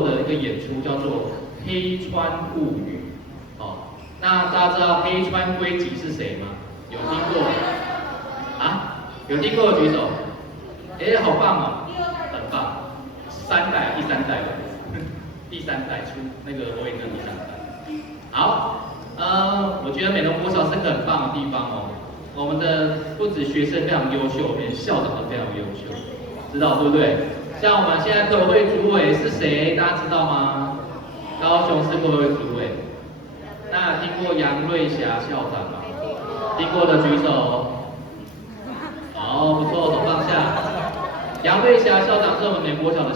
作的一个演出，叫做《黑川物语》。哦，那大家知道黑川归吉是谁吗？有听过？啊？有听过的举手。哎，好棒哦，很棒。三代，第三代了，第三代出那个火影的第三代。好，我觉得美浓国小是个很棒的地方哦。我们的不止学生非常优秀，连校长都非常优秀，知道对不对？像我们现在科委会主委是谁？大家知道吗？高雄市科委会主委。那听过杨瑞霞校长吗？听过的举手。好，不错，手放下。杨瑞霞校长是我们美国小的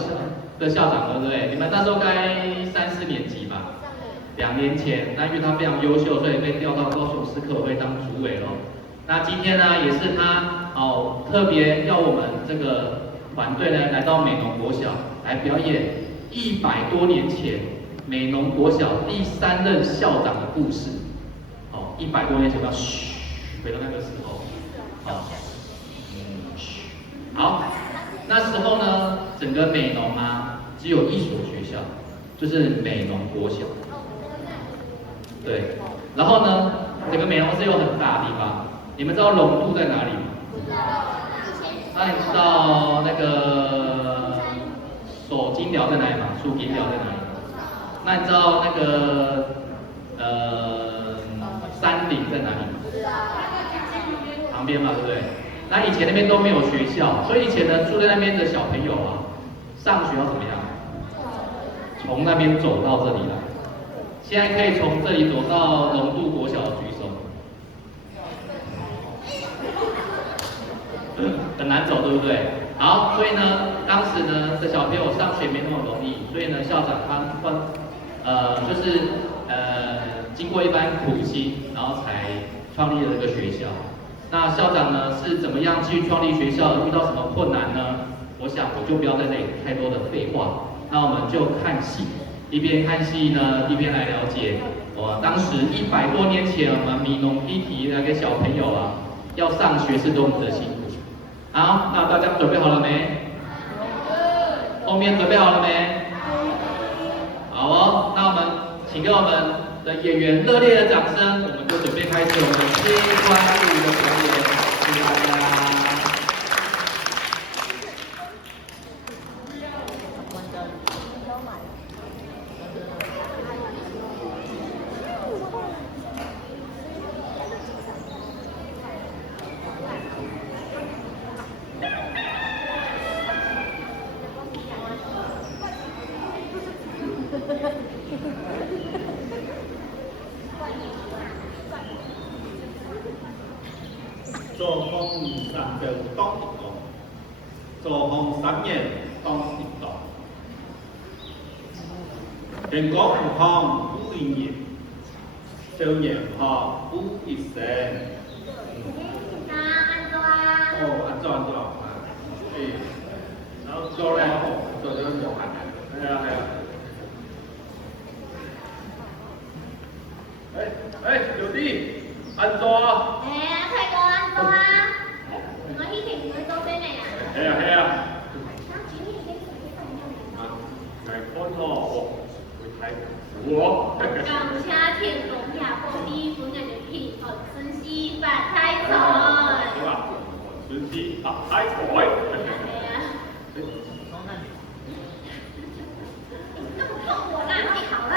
校长，对不对？你们那时候该3、4年级吧？2年前，那因为他非常优秀，所以被调到高雄市科委会当主委了。那今天呢，也是他特别要我们这个团队呢来到美浓国小来表演100多年前美浓国小第3任校长的故事。100多年前，要嘘，回到那个时候。好，那时候呢，整个美浓啊，只有1所学校，就是美浓国小。对，然后呢，整个美浓是有很大的地方。你们知道龙渡在哪里吗？那你知道那个手金寮在哪里吗？树金寮在哪里？那你知道那个山林在哪里吗？旁边嘛，对不对？那以前那边都没有学校，所以以前呢住在那边的小朋友啊，上学要怎么样？从那边走到这里来。现在可以从这里走到龙渡国小的举手。很难走，对不对？好，所以呢，当时呢，这小朋友上学没那么容易，所以呢，校长他经过一番苦心，然后才创立了这个学校。那校长呢是怎么样去创立学校？遇到什么困难呢？我想我就不要在这里太多的废话，那我们就看戏，一边看戏呢，一边来了解当时100多年前我们美浓一体那个小朋友啊，要上学是多么的辛苦。好，那大家准备好了没？后面准备好了没？好哦，那我们请给我们的演员热烈的掌声，我们就准备开始我们黑川物语的表演，谢谢大家。做风3就当一动，做风3年当一动。人講唔康不一年，少年康不一生。安怎啊？安怎啊？然後做咧，做咗無限嘅，係啊。小弟，安怎？泰哥安怎啊？我以前唔會做咩嚟啊？係啊。來看咯，會睇我。感謝天公也保庇本人嘅平安順遂發大財。順遂發大財。我啦，好了，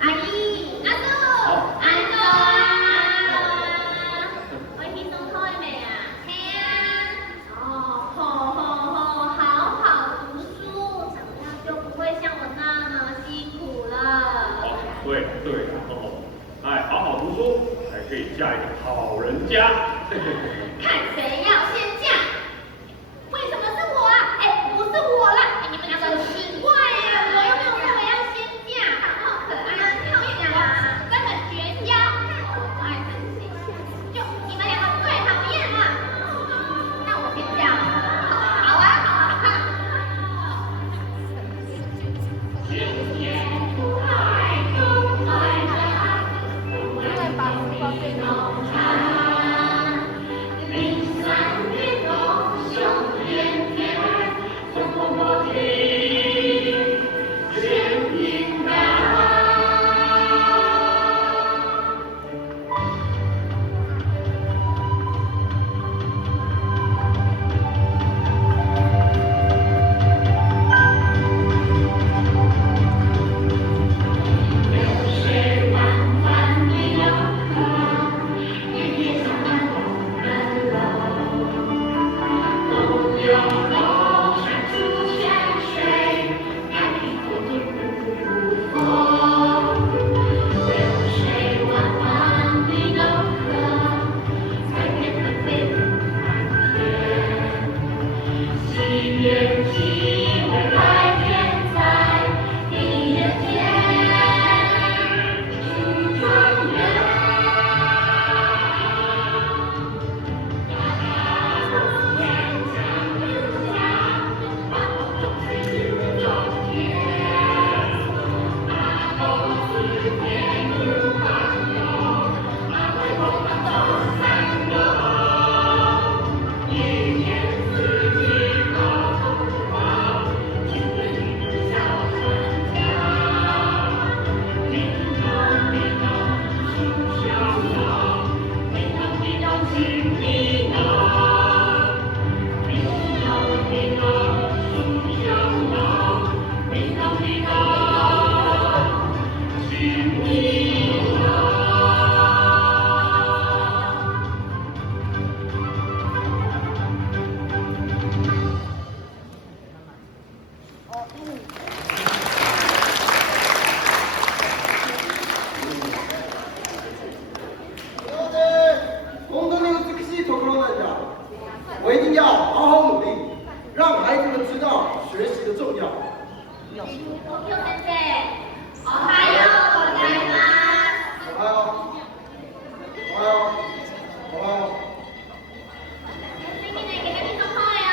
阿姨，阿叔，安怎啊？我去送菜未啊？嘿啊！好讀書，長大就不會像我那麼辛苦了。對，好好讀書，才可以嫁一個好人家。看誰要先嫁？為什麼是我啊？不是我啦！你們兩個奇怪呀！我又沒有說我要先嫁，長得好可愛，討厭啊，根本絕交，我不愛分析，就你們兩個最討厭了。那我先嫁，好啊。今年不愛不愛他，不愛農場，林山。Tokyo 先生，おはようございます。おはよう。おはよう。おはよう。最近呢，给你送花哟。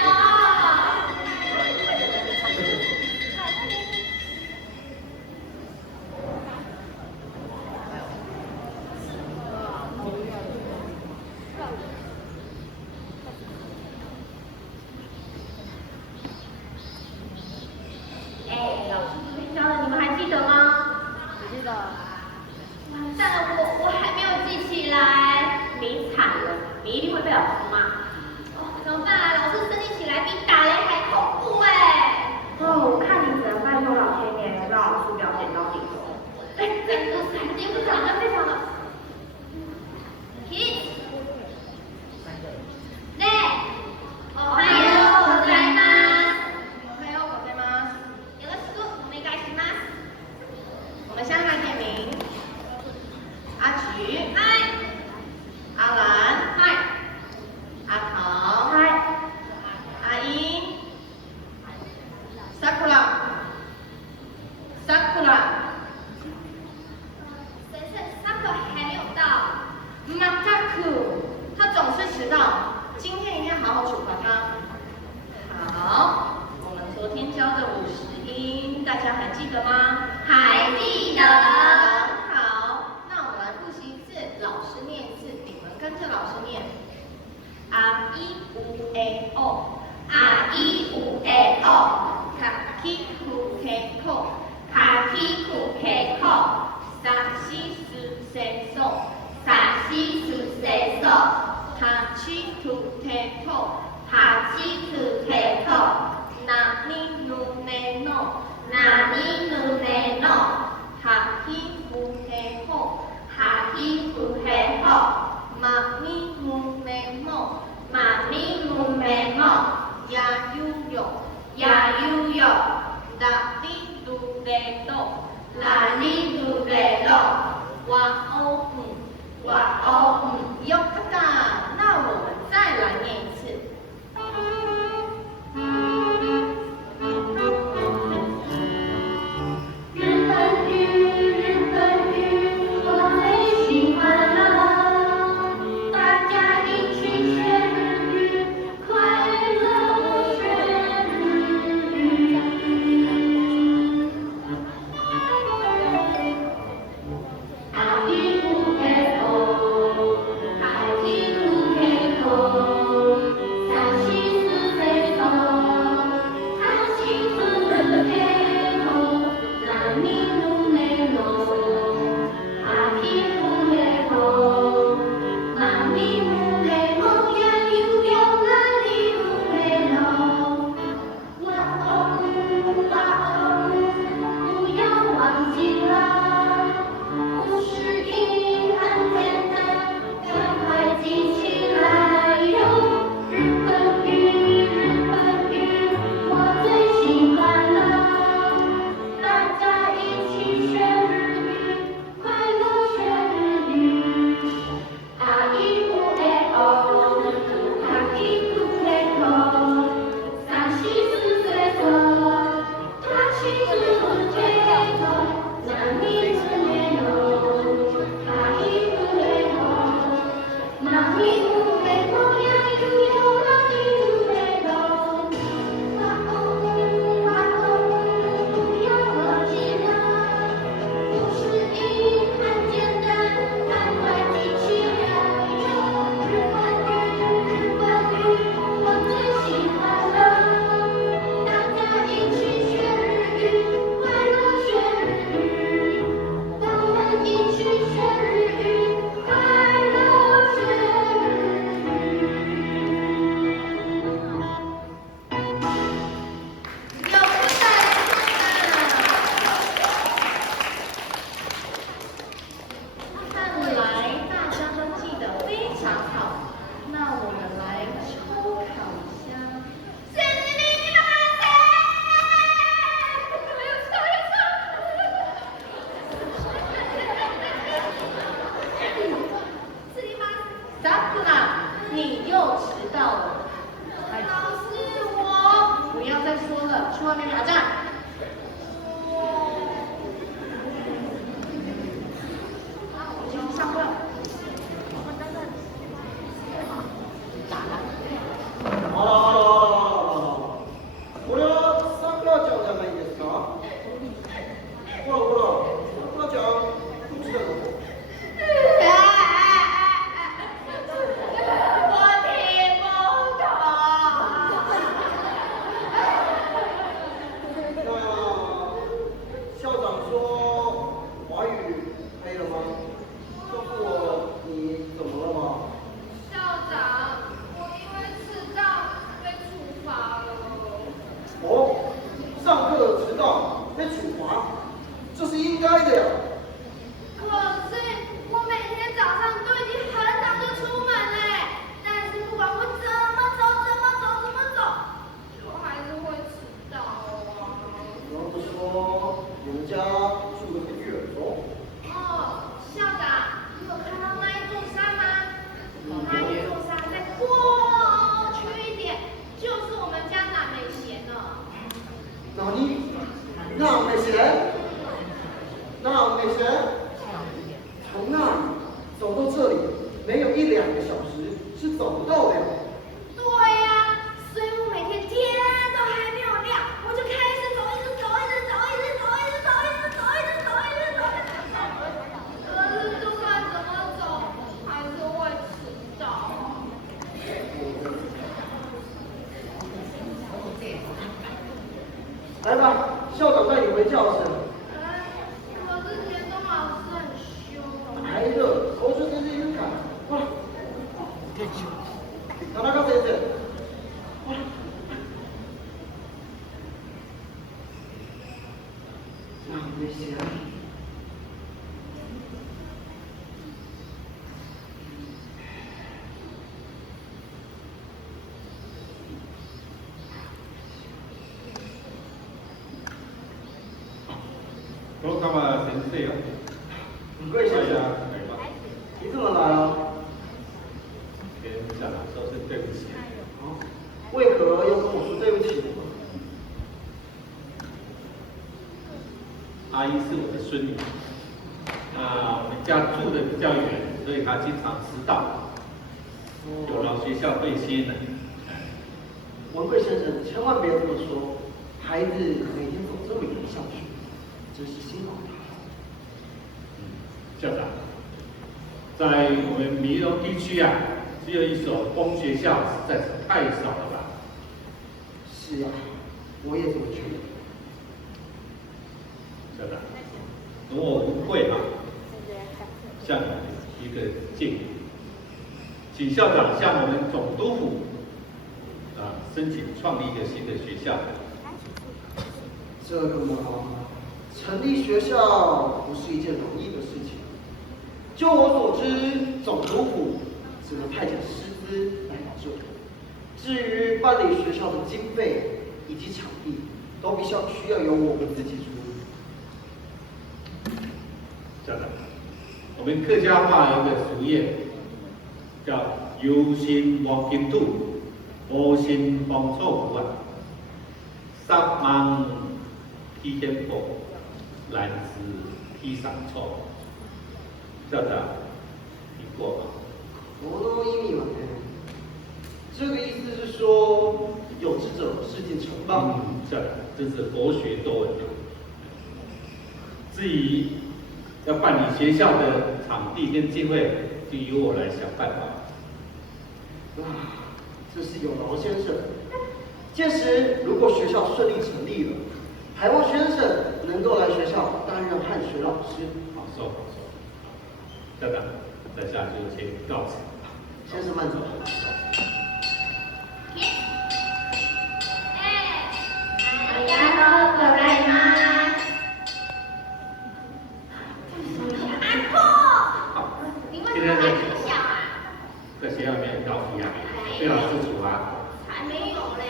老师昨天教的，你们还记得吗？我记得。完蛋了，我还没有记起来。你惨了，你一定会被老师骂。哦，怎么办啊？老师生气起来比打雷还恐怖哎。哦，我看你只能拜托老天爷让老师表现到底了。哎，非常的，非常的。起。ねえ、おはようございます。おはようございます。よろしくお願いします。我们先来点名。阿菊。はい。阿兰。はい。阿桃。はい。阿英。Sakura。Sakura。先生，Sakura还没有到。Mataku，他总是迟到，今天一定要好好处罚他。好，我们昨天教的50音，大家还记得吗？还记得。好，那我们来复习一次，老师念一次，你们跟着老师念。啊一五 a o， あいうえお。かきくけこ。かきくけこ。さしすせそ。さしすせそ。はちくてと。はちくけと。なにぬねの。なにぬねの。はひふへほ。はひふへほ。まみむめも。まみむめも。やゆよ。やゆよ。だりるれろ。らりるれろ。わおん。わおん。よかった。那我们再来念一次。日本语，日本语，我最喜欢了。大家一起学日语，快乐学日语。あいうえお。あいうえお。我们家住得很远哦。哦，校长，你有看到那一座山吗？那一座山再过去一点，就是我们家南美贤了。哪里？那美贤？那美贤？从那里走到这里，没有1、2个小时是走不到的。对呀，所以我每天天都还没有亮，我就开始走，一直走，一直走，一直走，一直走，一直走，一直走，一直走，一直走。可是就算怎么走，还是会迟到。来吧，校长带你回教室。可是田中老师很凶。来了，我就在这里看。哇，田中先生，哇，那美贤。我感觉先生哦，很贵先生，来吧，你怎么来啊？跟校长说声对不起。为何要跟我说对不起？阿姨是我的孙女，我们家住的比较远，所以她经常迟到，有劳学校费心了。文贵先生，千万别这么说，孩子每天走这么远上学，真是辛苦他。校长，在我们迷龙地区啊，只有一所公学校，实在是太少了吧？是啊，我也这么觉得。校长，我不会啊，向你提一个建议，请校长向我们总督府申请创立一个新的学校。这个嘛，成立学校不是一件容易的事情。就我所知，总督府只能派遣师资来保证。至于办理学校的经费以及场地，都必须要由我们自己出。校长，我们客家话有一个俗谚，叫“有心莫金土，无心莫错福”啊。撒网披天破，篮子披上臭。校长，你过吗？我都一米完这个意思是说，有志者事竟成吧？校长，这是佛学多闻。至于要办理学校的场地跟经费，就由我来想办法。这是有劳先生。届时如果学校顺利成立了，还望先生能够来学校担任汉学老师。好说好说。校长，在下就先告辞。先生慢走。ありがとうございます。阿公，你为什么来学校啊？在学校里面调皮啊，对老师处啊。才没有嘞！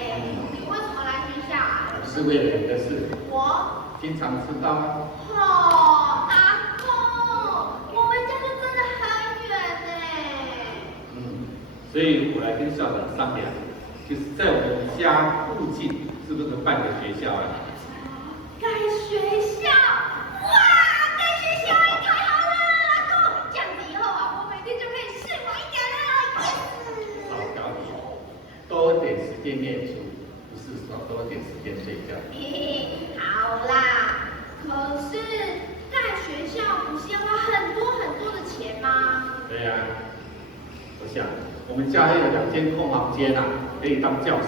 你为什么来学校啊？是为了你的事。我？经常迟到啊。阿公，我们家就真的很远呢。所以我来跟校长商量，就是在我们家附近，是不是能办个学校啊？盖学校，哇，盖学校也太好了，阿公，这样子以后啊，我每天就可以睡晚一点了，yes。好搞你，多点时间念书，不是说多点时间睡觉。嘿嘿，好啦，可是盖学校不是要花很多很多的钱吗？对呀、我想我们家还有2间空房间啊，可以当教室。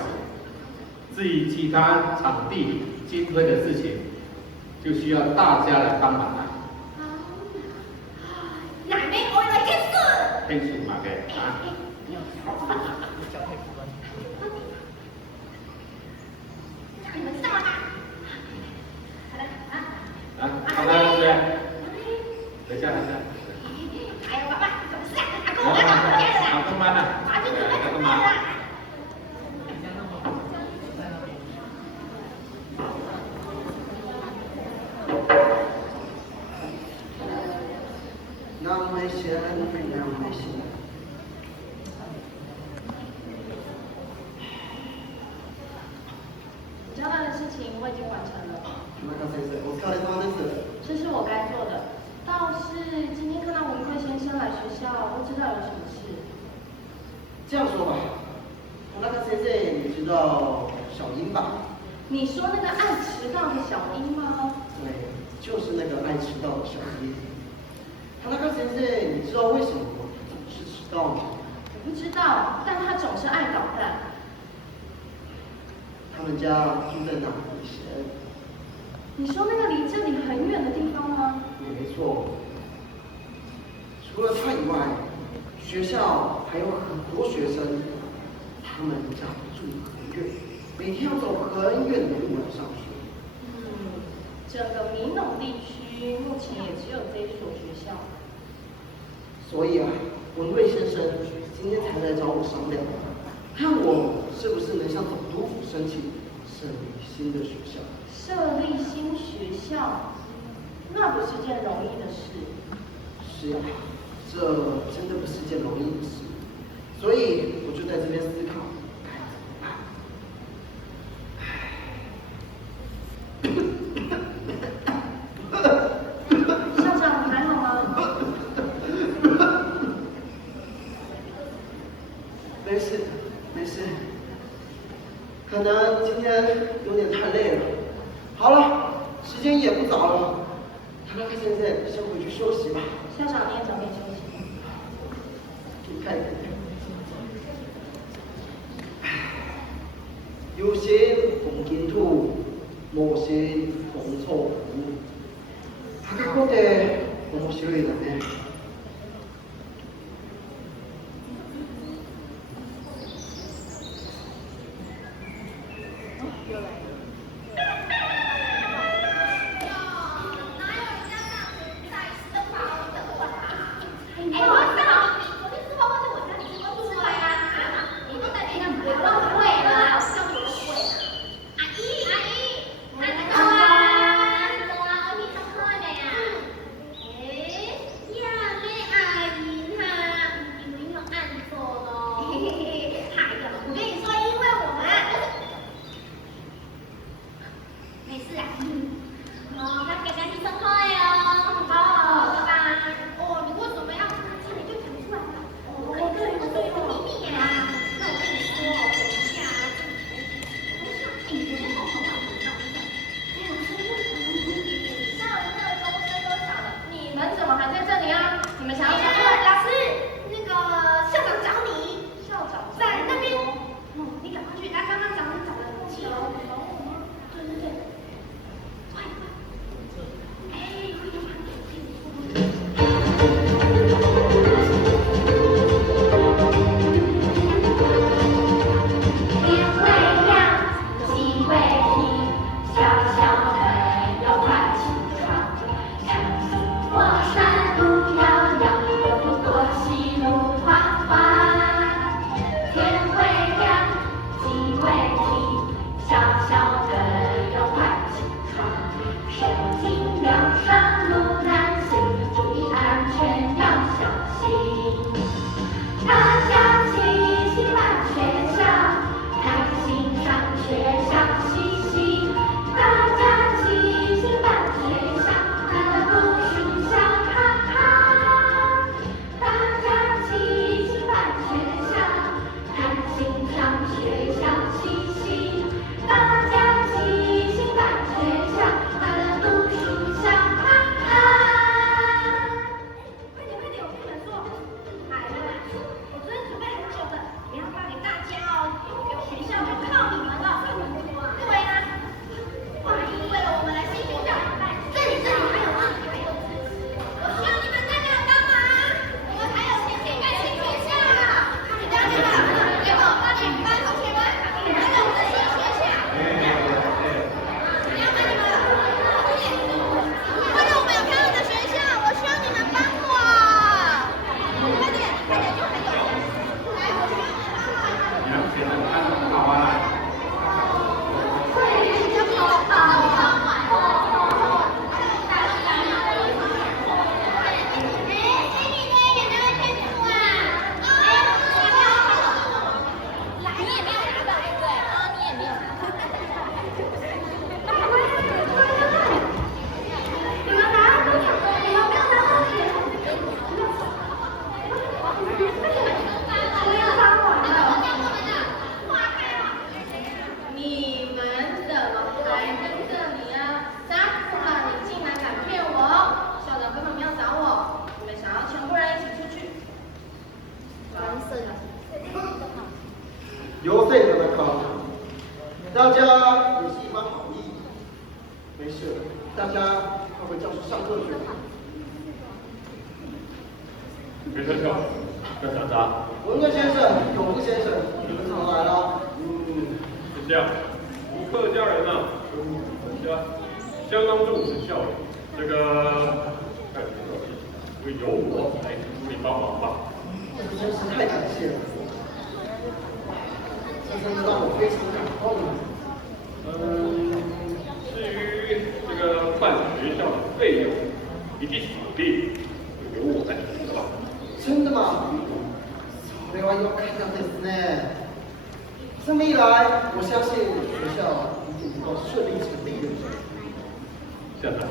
至于其他场地、经费的事情，就需要大家来帮忙啊。那边我来结束。天数嘛嘅啊。你们知道了吗？好的啊。好的，同学。等一下。哎呦，爸爸，怎么事啊？阿公，我要到回家了。好，干嘛呢？啊，就准备准备了。危险，非常危险。你交代的事情我已经完成了，田中先生，お疲れ様です。这是我该做的。倒是今天看到文贵先生来学校，不知道有什么事。这样说吧，田中先生，你知道小樱吧？你说那个爱迟到的小樱吗？对，就是那个爱迟到的小樱。田中先生，你知道为什么他总是迟到吗？我不知道，但他总是爱捣蛋。他们家住在哪里？你说那个离这里很远的地方吗？没错。除了他以外，学校还有很多学生，他们家住很远，每天要走很远的路来上学。整个民农地区目前也只有这一所学校。所以啊，文贵先生今天才来找我商量，看我是不是能向总督府申请设立新的学校。设立新学校，那不是件容易的事。是呀，这真的不是件容易的事，所以我就在这边思考该怎么办。校长，你还好吗？没事，没事，可能今天有点太累了。好了，时间也不早了，田中先生先回去休息吧。校长，你也早点休息。你看，有心逢金土，无心逢错符。他个我的面白いだね。又来了。哎，我知道，你昨天吃饭会在我家里吃过对啊？你都在别人不要误会了，我叫你误会了。阿姨，阿姨，看到啊，我你怎么的呀？哎呀，快回教室上课去。别退校，要查查。文哥先生、永福先生，你们怎么来了？是这样，我们客家人啊，人家相当重视孝养，这个，哎，这个由我来助你帮忙吧。真是太感谢了，这真的让我非常感动了。至于这个办学校的费用以及场地，就由我来负责吧。真的吗？それはよかったですね。这么一来，我相信学校一定能够顺利成立的。校长，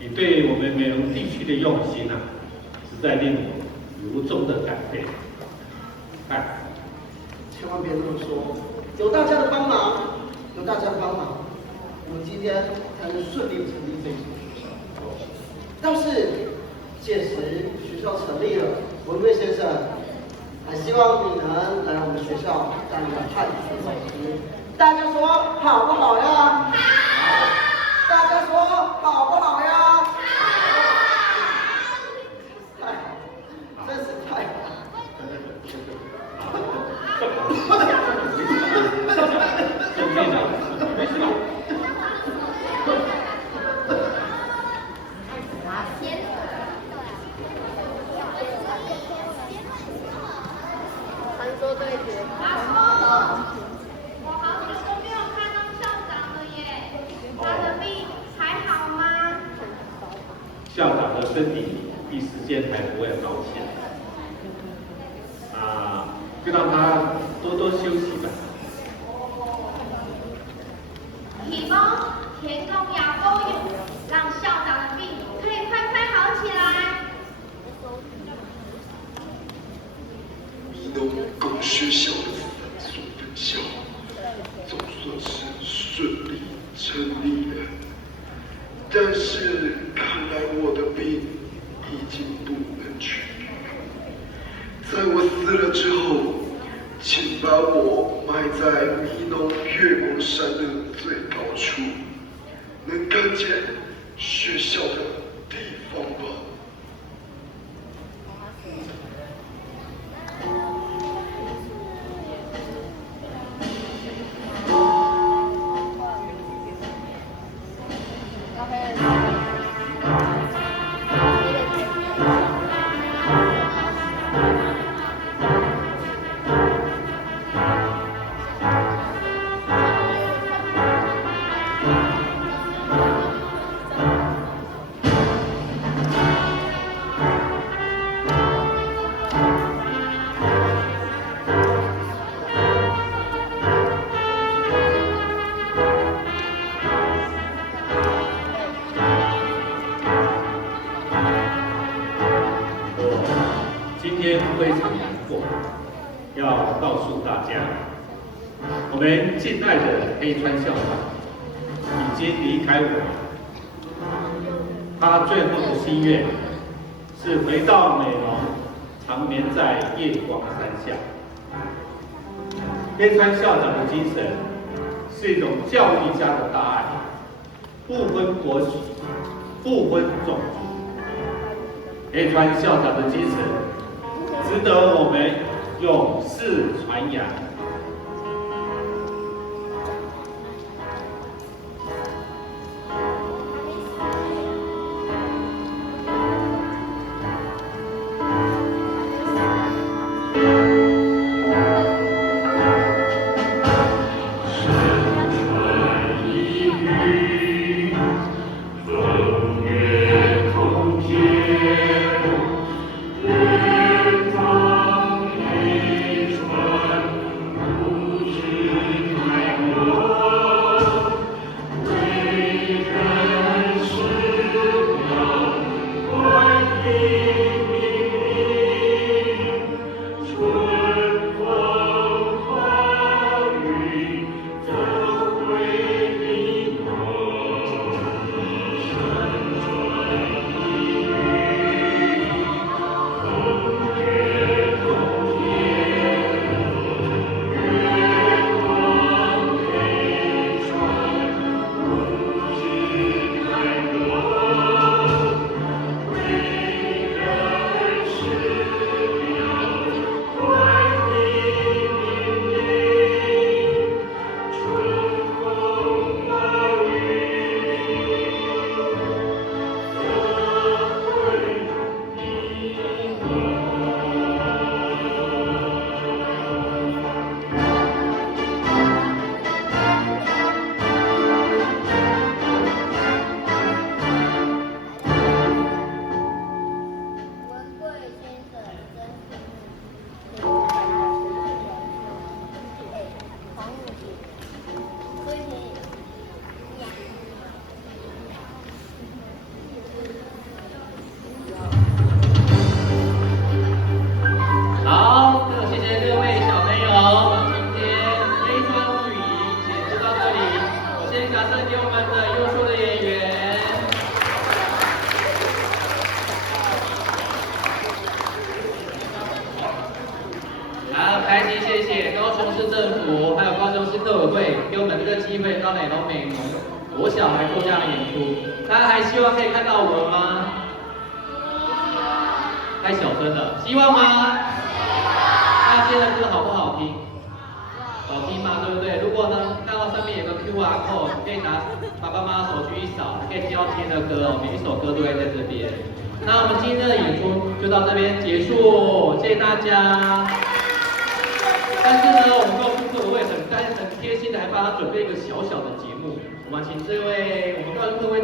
你对我们美容地区的用心啊，实在令我由衷的感佩。哎，千万别这么说，有大家的帮忙，我们今天才能顺利成立这所学校。要是届时学校成立了，文贵先生，还希望你能来我们学校当一个派出所老师。大家说好不好呀？好。大家说好不好呀？好。太好，真是太好。传说对决。阿聪，我好久都没有看到校长了耶，他的病还好吗？校长的身体一时间还不会好起来，就让他多多休息吧。希望天公也保佑，让校长的病可以快快好起来。迷农公学校的3所分校，总算是顺利成立了。但是看来我的病已经不能痊愈。在我死了之后，请把我埋在迷农月光山的最高处，能看见学校的地方吧。今天非常难过，要告诉大家，我们敬爱的黑川校长已经离开我们。他最后的心愿是回到美容，长眠在夜光山下。黑川校长的精神是一种教育家的大爱，不分国籍，不分种族。黑川校长的精神值得我们永世传扬。做这样的演出。大家还希望可以看到我们吗？太小声了，希望吗？那今天的歌好不好听？好听吗？对不对？如果呢，看到上面有个 QR code，可以拿爸爸妈妈手去一扫，可以听到今天的歌哦，每一首歌都会在这边。那我们今天的演出就到这边结束，谢谢大家。但是呢，我们告诉各位很贴心的，还帮他准备一个小小的节目。我们请这位，我们告诉各位